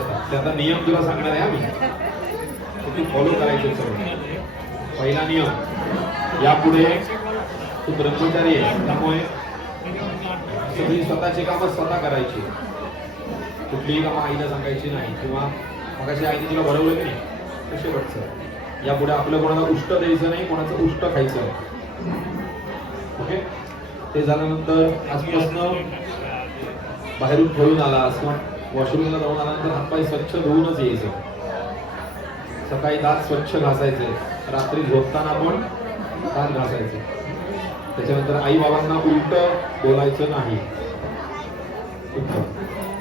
असतात. ते आता नियम तुला सांगणार आहे आम्ही, तू फॉलो करायचे सर्व. पहिला नियम, यापुढे तू ब्रह्मचारी आहे, त्यामुळे सगळी स्वतःची कामं स्वतः करायची. कुठलीही कामं आईला सांगायची नाही, किंवा मगाशी आईने तुला भरवलं की नाही तसे वाटतं. यापुढे आपलं कोणाला उष्ट द्यायचं नाही, कोणाचं उष्ट खायचं नाही. ओके. ते झाल्यानंतर आजपासून बाहेरून खेळून आलास किंवा वॉशरूमला जाऊन आल्यानंतर हातपाय स्वच्छ धुवूनच यायचं. सकाळी दात स्वच्छ घासायचे, रात्री झोपताना पण दात घासायचे. त्याच्यानंतर आई बाबांना उलट बोलायचं नाही.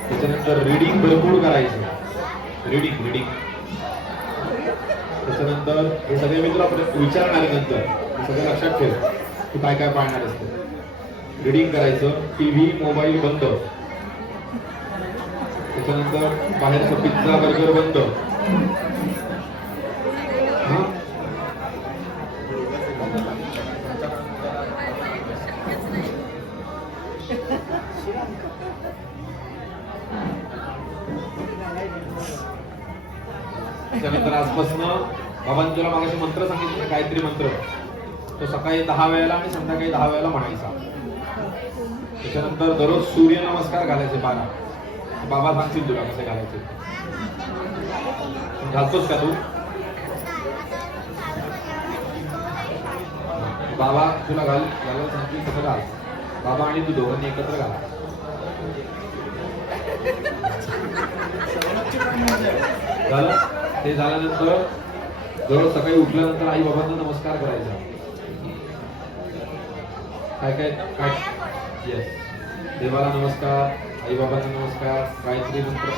त्याच्यानंतर रीडिंग भरपूर करायचं. रीडिंग त्याच्यानंतर हे सगळे मी तुला विचारणार नंतर, सगळं लक्षात ठेव तू काय काय पाळणार असते. रीडिंग करायचं, टीव्ही मोबाईल बंद. त्याच्यानंतर बाहेरचं पिझ्झा बर्गर बंद. त्यानंतर आजपासून बाबांनी तुला मागाशी मंत्र सांगितलं, गायत्री मंत्र, तो सकाळी 10 वेळेला आणि संध्याकाळी 10 वेळेला म्हणायचा. त्याच्यानंतर दररोज सूर्य नमस्कार घालायचे 12. बाबा सांगतील तुला कसे घालायचे. घालतोस का तू? बाबा तुला घालायला सांगतील तसं घाल. बाबा आणि तू दोघांनी एकत्र घाला. झालं. ते झाल्यानंतर दररोज सकाळी उठल्यानंतर आई बाबांना नमस्कार करायचा. काय काय काय येस. देवाला नमस्कार, आई बाबांना नमस्कार, गायत्री मंत्र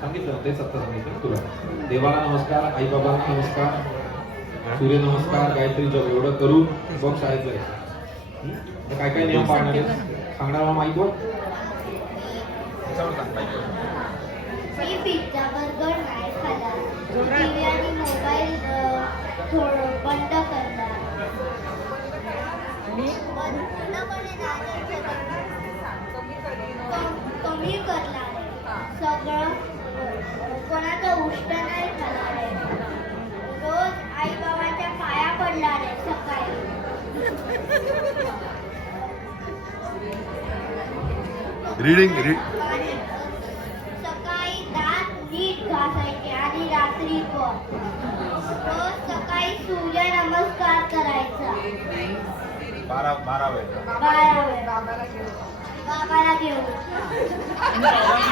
सांगितलं, तेच आता सांगितलं तुला. देवाला नमस्कार, आई बाबांना नमस्कार, सूर्य नमस्कार, गायत्री जप एवढं करून बघ शाळेत जायचं. काय काय नियम पाळणार सांगणार मला माहिती बघ. मी पिझ्झा बर्गर नाही खाला. टीव्ही आणि मोबाईल थोडं बंद करणार. कमी करणार. सगळं कोणाचं उष्ट नाही खाणार आहे. रोज आई बाबाच्या पाया पडणार आहे सकाळी. रीडिंग सकाळी दात नीट घासायचे आणि रात्री पण. रोज सकाळी सूर्य नमस्कार करायचा 12 वेळा. बाबाला घेऊन.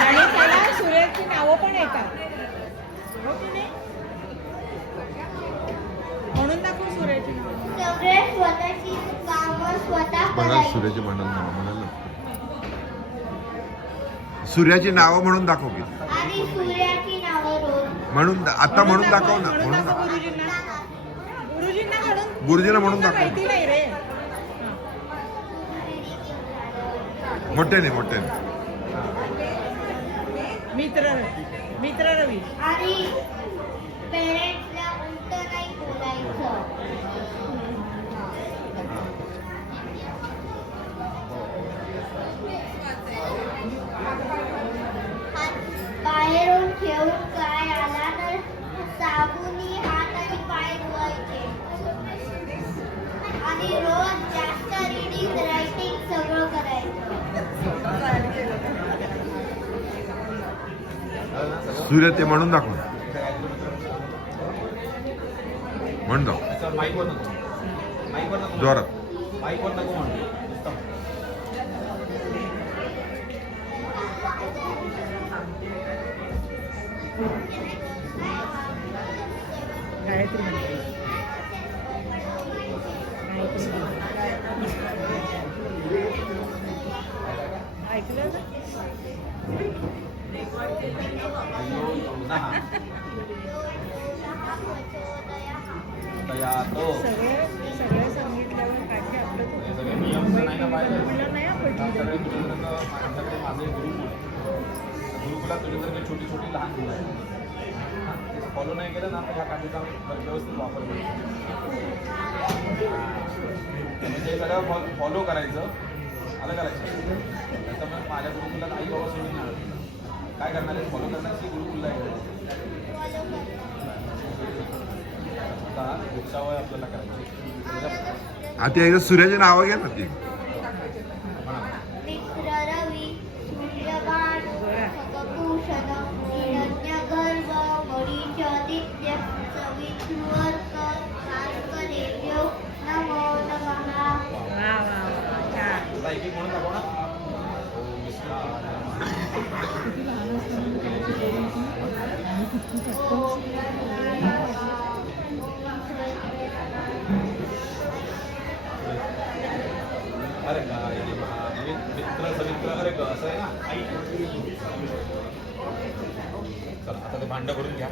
आणि त्याला सूर्याची नावं पण येतात म्हणून दाखव सूर्याची नावं. सगळे स्वतःची कामं स्वतः म्हणा करायची. सूर्याची म्हणाल सूर्याची नावं म्हणून दाखव की. आणि सूर्याची नावं रोज म्हणून आता म्हणून दाखव ना. म्हणून दाखव. गुरुजींना म्हणून दाखव. माहिती नाही रे. मोठ्याने मित्र रवी. आणि पेरेंट्सला उलट नाही बोलायचं. बाहेरून खेळून काय आला तर साबुनी हात आणि पाय धुवायचे. आणि रोज जास्त रीडिंग रायटिंग सगळं करायचं. सूर्य ते म्हणून दाखव. म्हणून दाखव जोरात. गायत्री ऐकलं सगळे सांगितल्यावर काकी आपलं गुरुकुलात तुझी जर छोटी छोटी लहान मुलं आहेत, फॉलो नाही केलं ना तर ह्या काठीचा व्यवस्थित वापर करायचा. म्हणजे सगळं फॉलो करायचं. आलं का लक्षात? त्याच्यामुळे माझ्या गुरुकुलात आई बाबा सोडून नाही. काय करणार आहे? फॉलो करणार की गुरुकुलला येणार? फॉलो करणार आता उत्साह आपल्याला करायचं. आता एकदा सूर्याची नावं घ्या ना ती मित्र रवी सूर्यबाण खगभूषण हिरण्यगर्भ मरीचादित्य सवितृवर्क भास्करेभ्यो नमो नमः. वा वा वा छान. आता एक एक म्हणून दाखव ना. ओम विष्णाय नमः. ओम रत्नाय नमः. अरे काय हे बघा. मित्र सवित्र अरे ग असं आहे ना. आई चला आता ते भांडं भरून घ्या.